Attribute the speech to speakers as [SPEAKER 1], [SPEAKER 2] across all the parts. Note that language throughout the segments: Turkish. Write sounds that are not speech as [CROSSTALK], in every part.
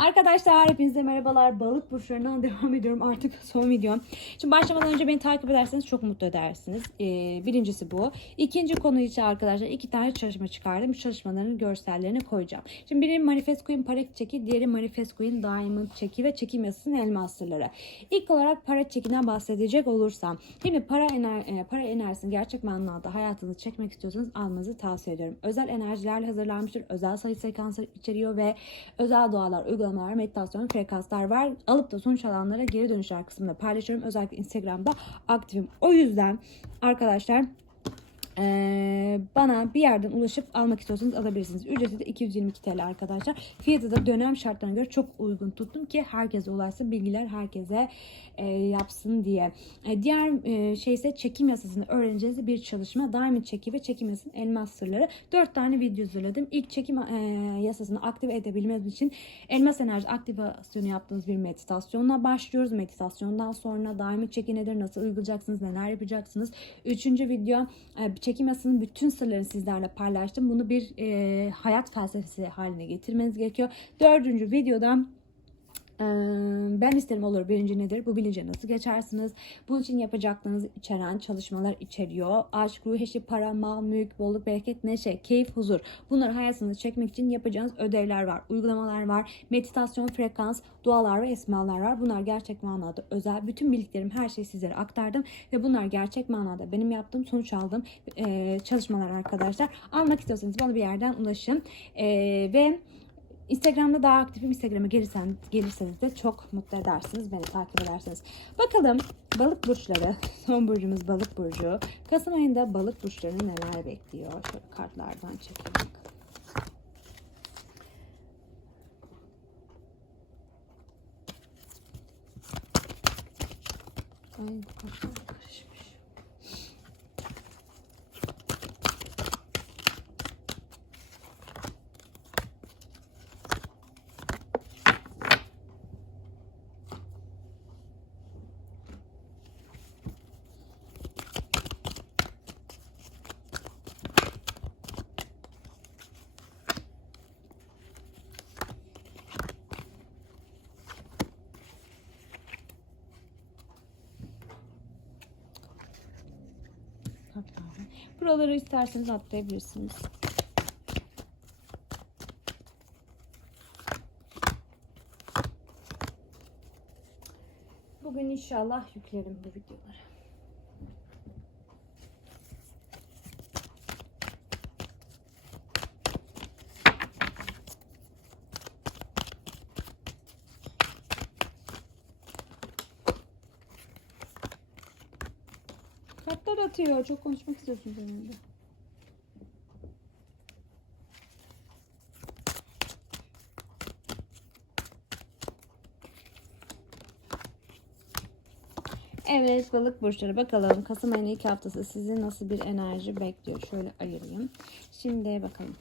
[SPEAKER 1] Arkadaşlar hepinize merhabalar. Balık burçlarından [LAUGHS] devam ediyorum. Artık son videom. Şimdi başlamadan önce beni takip ederseniz çok mutlu edersiniz. Ee, birincisi bu. İkinci konu için arkadaşlar iki tane çalışma çıkardım. Çalışmaların görsellerini koyacağım. Şimdi biri Manifest Queen para çeki, diğeri Manifest Queen Diamond çeki ve çekim yasasının elmas sırları. İlk olarak para çekinden bahsedecek olursam. Şimdi para, ener, e, para enerjisini gerçek manada hayatınızı çekmek istiyorsanız almanızı tavsiye ediyorum. Özel enerjilerle hazırlanmıştır. Özel sayı sekanslar içeriyor ve özel dualar, uygulamalar, meditasyon, frekanslar var. Alıp da sonuç alanlara geri dönüşler kısmında paylaşıyorum. Özellikle Instagram'da aktifim. O yüzden arkadaşlar ee, bana bir yerden ulaşıp almak istiyorsanız alabilirsiniz. Ücreti de 222 TL arkadaşlar. Fiyatı da dönem şartlarına göre çok uygun tuttum ki herkese ulaşsın. Bilgiler herkese e, yapsın diye. E, diğer e, şey ise çekim yasasını öğreneceğiniz bir çalışma. Diamond çeki ve çekim yasasının elmas sırları. 4 tane video hazırladım. İlk çekim e, yasasını aktive edebilmemiz için elmas enerji aktivasyonu yaptığımız bir meditasyonla başlıyoruz. Meditasyondan sonra Diamond çeki nedir, nasıl uygulayacaksınız, neler yapacaksınız. Üçüncü video e, çekim yasasının bütün sırlarını sizlerle paylaştım. Bunu bir e, hayat felsefesi haline getirmeniz gerekiyor. Dördüncü videoda ee, ben isterim olur birinci nedir? Bu bilince nasıl geçersiniz? Bunun için yapacaklarınızı içeren çalışmalar içeriyor. Aşk, ruh eşi, para, mal, mülk, bolluk, bereket, neşe, keyif, huzur. Bunları hayatınızı çekmek için yapacağınız ödevler var, uygulamalar var, meditasyon, frekans, dualar ve esmalar var. Bunlar gerçek manada özel. Bütün bildiklerim, her şeyi sizlere aktardım ve bunlar gerçek manada benim yaptığım, sonuç aldığım çalışmalar arkadaşlar. Almak istiyorsanız bana bir yerden ulaşın. Ve Instagram'da daha aktifim. Instagram'a gelirsen, gelirseniz de çok mutlu edersiniz. Beni takip ederseniz. Bakalım balık burçları. [LAUGHS] Son burcumuz balık burcu. Kasım ayında balık burçlarını neler bekliyor? Şöyle kartlardan çekelim bakalım. Ay karışmış. Kartlardan. Buraları isterseniz atlayabilirsiniz. Bugün inşallah yüklerim bu videoları. Kartlar atıyor. Çok konuşmak istiyorsunuz önünde. Evet balık burçları bakalım Kasım ayının ilk haftası sizi nasıl bir enerji bekliyor şöyle ayırayım şimdi bakalım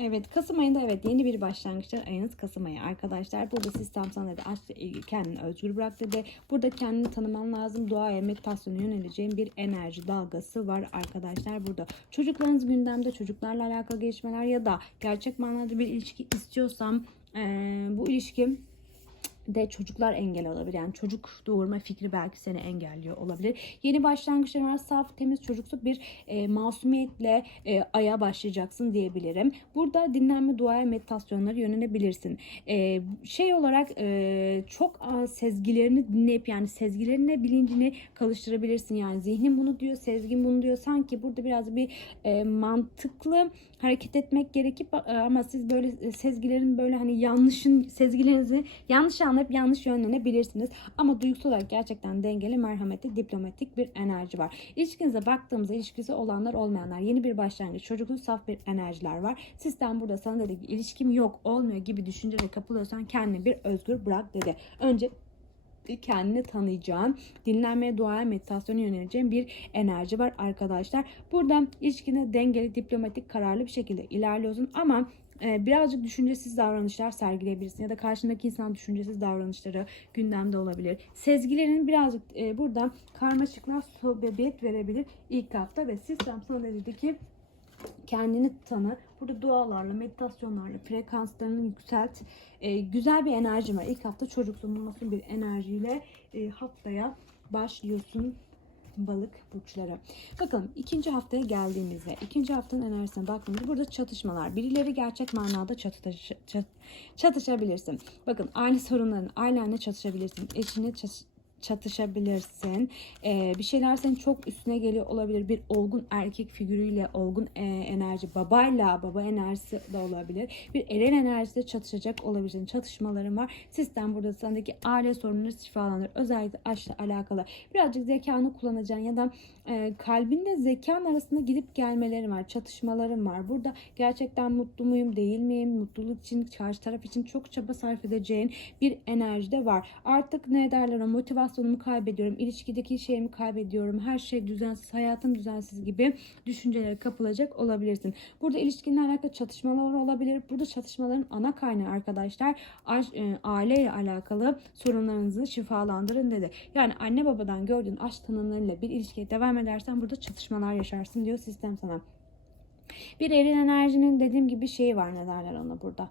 [SPEAKER 1] Evet Kasım ayında evet yeni bir başlangıçlar ayınız Kasım ayı arkadaşlar. Burada sistem sana dedi ilgili kendini özgür bırak dedi. Burada kendini tanıman lazım. Duaya meditasyona yöneleceğin bir enerji dalgası var arkadaşlar burada. Çocuklarınız gündemde çocuklarla alakalı gelişmeler ya da gerçek manada bir ilişki istiyorsam eee, bu ilişki de çocuklar engel olabilir. Yani çocuk doğurma fikri belki seni engelliyor olabilir. Yeni başlangıçlar var. Saf, temiz, çocuksu bir e, masumiyetle e, aya başlayacaksın diyebilirim. Burada dinlenme, duaya, meditasyonları yönelebilirsin. E, şey olarak e, çok az sezgilerini dinleyip yani sezgilerine bilincini kalıştırabilirsin. Yani zihnin bunu diyor, sezgin bunu diyor. Sanki burada biraz bir e, mantıklı hareket etmek gerekip e, ama siz böyle e, sezgilerin böyle hani yanlışın sezgilerinizi yanlış anlayıp yanlış yönlenebilirsiniz. Ama duygusal olarak gerçekten dengeli, merhametli, diplomatik bir enerji var. İlişkinize baktığımızda ilişkisi olanlar olmayanlar yeni bir başlangıç, çocuklu saf bir enerjiler var. Sistem burada sana dedi ki ilişkim yok, olmuyor gibi düşüncelere kapılıyorsan kendini bir özgür bırak dedi. Önce kendini tanıyacağın, dinlenmeye, duaya, meditasyona yöneleceğin bir enerji var arkadaşlar. Burada ilişkine dengeli, diplomatik, kararlı bir şekilde ilerliyorsun ama birazcık düşüncesiz davranışlar sergileyebilirsin ya da karşındaki insan düşüncesiz davranışları gündemde olabilir. Sezgilerin birazcık e, burada karmaşıklığa sebebiyet verebilir ilk hafta ve sistem sana dedi ki kendini tanı. Burada dualarla, meditasyonlarla frekanslarını yükselt. E, güzel bir enerji var. İlk hafta çocuksu masum bir enerjiyle e, haftaya başlıyorsun balık burçları. Bakalım ikinci haftaya geldiğimizde ikinci haftanın enerjisine baktığımızda burada çatışmalar. Birileri gerçek manada çatış, çat, çatışabilirsin. Bakın aile sorunların ailenle çatışabilirsin. Eşine çatış, çatışabilirsin. Ee, bir şeyler senin çok üstüne geliyor olabilir. Bir olgun erkek figürüyle olgun e, enerji, babayla baba enerjisi de olabilir. Bir eren enerjisiyle çatışacak olabilirsin. Çatışmaların var. Sistem burada sendeki aile sorunları şifalanır. Özellikle aşkla alakalı. Birazcık zekanı kullanacaksın ya da e, kalbinle zekan arasında gidip gelmelerin var. Çatışmaların var. Burada gerçekten mutlu muyum değil miyim? Mutluluk için karşı taraf için çok çaba sarf edeceğin bir enerji de var. Artık ne derler o motivasyonumu kaybediyorum. ilişkideki şeyimi kaybediyorum. Her şey düzensiz, hayatım düzensiz gibi düşüncelere kapılacak olabilirsin. Burada ilişkinle alakalı çatışmalar olabilir. Burada çatışmaların ana kaynağı arkadaşlar aş- e, aileyle alakalı sorunlarınızı şifalandırın dedi. Yani anne babadan gördüğün aşk tanımlarıyla bir ilişkiye devam edersen burada çatışmalar yaşarsın diyor sistem sana. Bir eril enerjinin dediğim gibi şeyi var ne derler ona burada.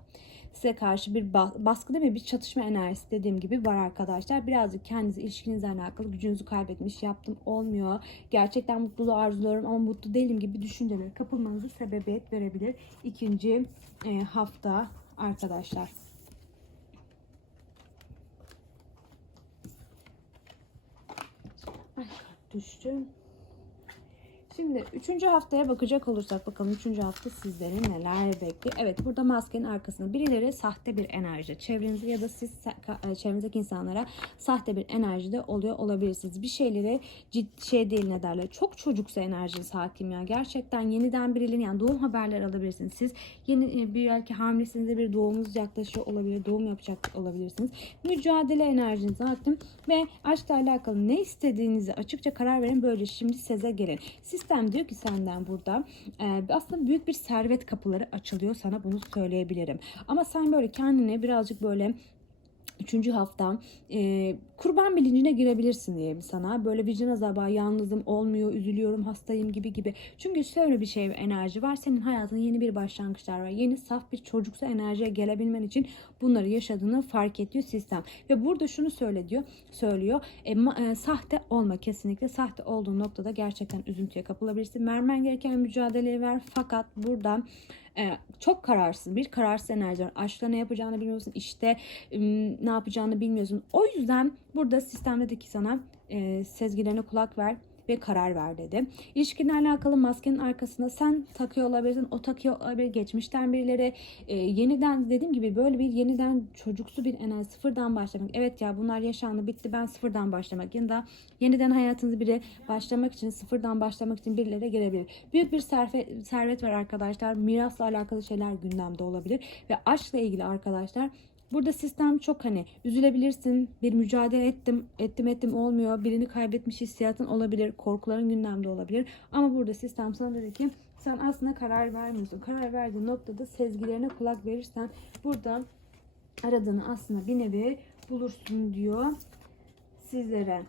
[SPEAKER 1] Size karşı bir ba- baskı değil mi? Bir çatışma enerjisi dediğim gibi var arkadaşlar. Birazcık kendinizi ilişkinizle alakalı gücünüzü kaybetmiş yaptım olmuyor. Gerçekten mutluluğu arzuluyorum ama mutlu değilim gibi düşüncelere kapılmanızı sebebiyet verebilir. İkinci e, hafta arkadaşlar. Ay kart düştü. Şimdi üçüncü haftaya bakacak olursak bakalım üçüncü hafta sizleri neler bekliyor. Evet burada maskenin arkasında birileri sahte bir enerji çevrenize ya da siz e, çevrenizdeki insanlara sahte bir enerjide oluyor olabilirsiniz. Bir şeyleri ciddi şey değil ne derler. Çok çocuksa enerjiniz hakim ya. Gerçekten yeniden birilerinin yani doğum haberleri alabilirsiniz. Siz yeni e, bir belki hamilesinize bir doğumunuz yaklaşıyor olabilir. Doğum yapacak olabilirsiniz. Mücadele enerjiniz hakim ve aşkla alakalı ne istediğinizi açıkça karar verin. Böyle şimdi size gelin. Sistem diyor ki senden burada e, aslında büyük bir servet kapıları açılıyor sana bunu söyleyebilirim. Ama sen böyle kendine birazcık böyle Üçüncü hafta e, kurban bilincine girebilirsin diye sana. Böyle vicdan azabı, yalnızım, olmuyor, üzülüyorum, hastayım gibi gibi. Çünkü şöyle bir şey enerji var. Senin hayatında yeni bir başlangıçlar var. Yeni saf bir çocuksu enerjiye gelebilmen için bunları yaşadığını fark ediyor sistem. Ve burada şunu söyle diyor, söylüyor. E, ma- e, sahte olma kesinlikle. Sahte olduğun noktada gerçekten üzüntüye kapılabilirsin. Vermen gereken mücadeleyi ver. Fakat burada e, çok kararsız bir kararsız enerji var. Aşkta ne yapacağını bilmiyorsun. işte ne yapacağını bilmiyorsun. O yüzden burada sistemdeki sana e, sezgilerine kulak ver ve karar ver dedi. İlişkinle alakalı maskenin arkasında sen takıyor olabilirsin, o takıyor olabilir, geçmişten birileri e, yeniden dediğim gibi böyle bir yeniden çocuksu bir enerji sıfırdan başlamak. Evet ya bunlar yaşandı bitti ben sıfırdan başlamak ya da yeniden hayatınızı biri başlamak için sıfırdan başlamak için birileri gelebilir. Büyük bir serfe, servet var arkadaşlar. Mirasla alakalı şeyler gündemde olabilir ve aşkla ilgili arkadaşlar Burada sistem çok hani üzülebilirsin. Bir mücadele ettim, ettim ettim olmuyor. Birini kaybetmiş hissiyatın olabilir. Korkuların gündemde olabilir. Ama burada sistem sana dedi ki sen aslında karar vermiyorsun. Karar verdiğin noktada sezgilerine kulak verirsen burada aradığını aslında bir nevi bulursun diyor sizlere.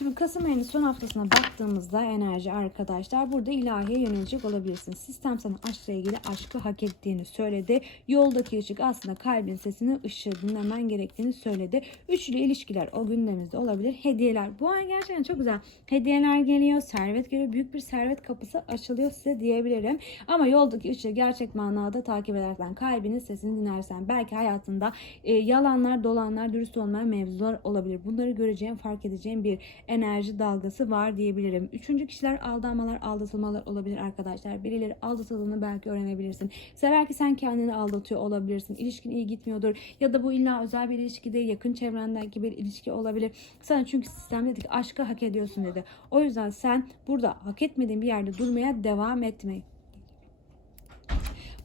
[SPEAKER 1] Şimdi Kasım ayının son haftasına baktığımızda enerji arkadaşlar burada ilahiye yönelecek olabilirsiniz. Sistem sana aşkla ilgili aşkı hak ettiğini söyledi. Yoldaki ışık aslında kalbin sesini ışığı dinlemen gerektiğini söyledi. Üçlü ilişkiler o gündeminizde olabilir. Hediyeler. Bu ay gerçekten çok güzel. Hediyeler geliyor. Servet geliyor. Büyük bir servet kapısı açılıyor size diyebilirim. Ama yoldaki ışığı gerçek manada takip edersen, kalbinin sesini dinlersen belki hayatında e, yalanlar, dolanlar, dürüst olmayan mevzular olabilir. Bunları göreceğin, fark edeceğin bir enerji dalgası var diyebilirim. Üçüncü kişiler aldanmalar, aldatılmalar olabilir arkadaşlar. Birileri aldatıldığını belki öğrenebilirsin. Sever ki sen kendini aldatıyor olabilirsin. İlişkin iyi gitmiyordur. Ya da bu illa özel bir ilişki değil, yakın çevrendeki bir ilişki olabilir. Sen çünkü sistem dedi ki aşkı hak ediyorsun dedi. O yüzden sen burada hak etmediğin bir yerde durmaya devam etme.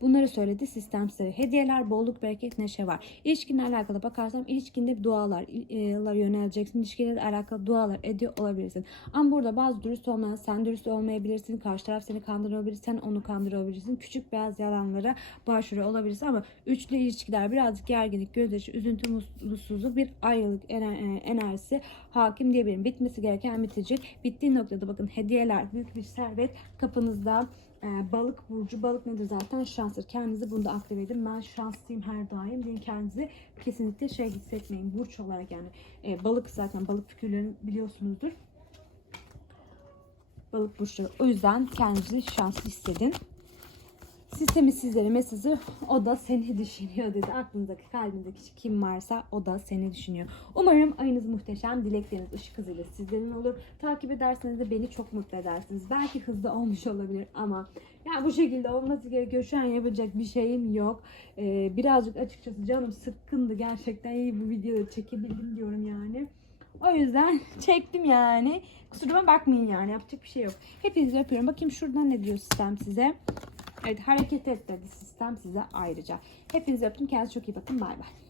[SPEAKER 1] Bunları söyledi sistem size. Hediyeler, bolluk, bereket, neşe var. İlişkinle alakalı bakarsam ilişkinde dualar e, yöneleceksin. İlişkiyle alakalı dualar ediyor olabilirsin. Ama burada bazı dürüst olmayan, sen dürüst olmayabilirsin. Karşı taraf seni kandırabilir, sen onu kandırabilirsin. Küçük beyaz yalanlara başvuruyor olabilirsin ama üçlü ilişkiler birazcık gerginlik, gözyaşı, üzüntü, mutsuzluk, bir ayrılık e, enerjisi hakim diyebilirim. Bitmesi gereken bitecek. Bittiği noktada bakın hediyeler, büyük bir servet kapınızda. Ee, balık burcu, balık nedir zaten şanstır. Kendinizi bunda aktive edin. Ben şanslıyım her daim diye kendinizi kesinlikle şey hissetmeyin. Burç olarak yani e, balık zaten balık figürlerini biliyorsunuzdur. Balık burçları. O yüzden kendinizi şanslı hissedin. Sistemi sizlere mesajı o da seni düşünüyor dedi. Aklınızdaki kalbindeki kişi kim varsa o da seni düşünüyor. Umarım ayınız muhteşem. Dilekleriniz ışık hızıyla sizlerin olur. Takip ederseniz de beni çok mutlu edersiniz. Belki hızlı olmuş olabilir ama ya bu şekilde olması gerekiyor. Şu an yapacak bir şeyim yok. Ee, birazcık açıkçası canım sıkkındı. Gerçekten iyi bu videoyu çekebildim diyorum yani. O yüzden [LAUGHS] çektim yani. Kusuruma bakmayın yani. Yapacak bir şey yok. Hepinizi öpüyorum. Bakayım şuradan ne diyor sistem size. Evet hareket et dedi sistem size ayrıca. Hepinizi öptüm. Kendinize çok iyi bakın. Bay bay.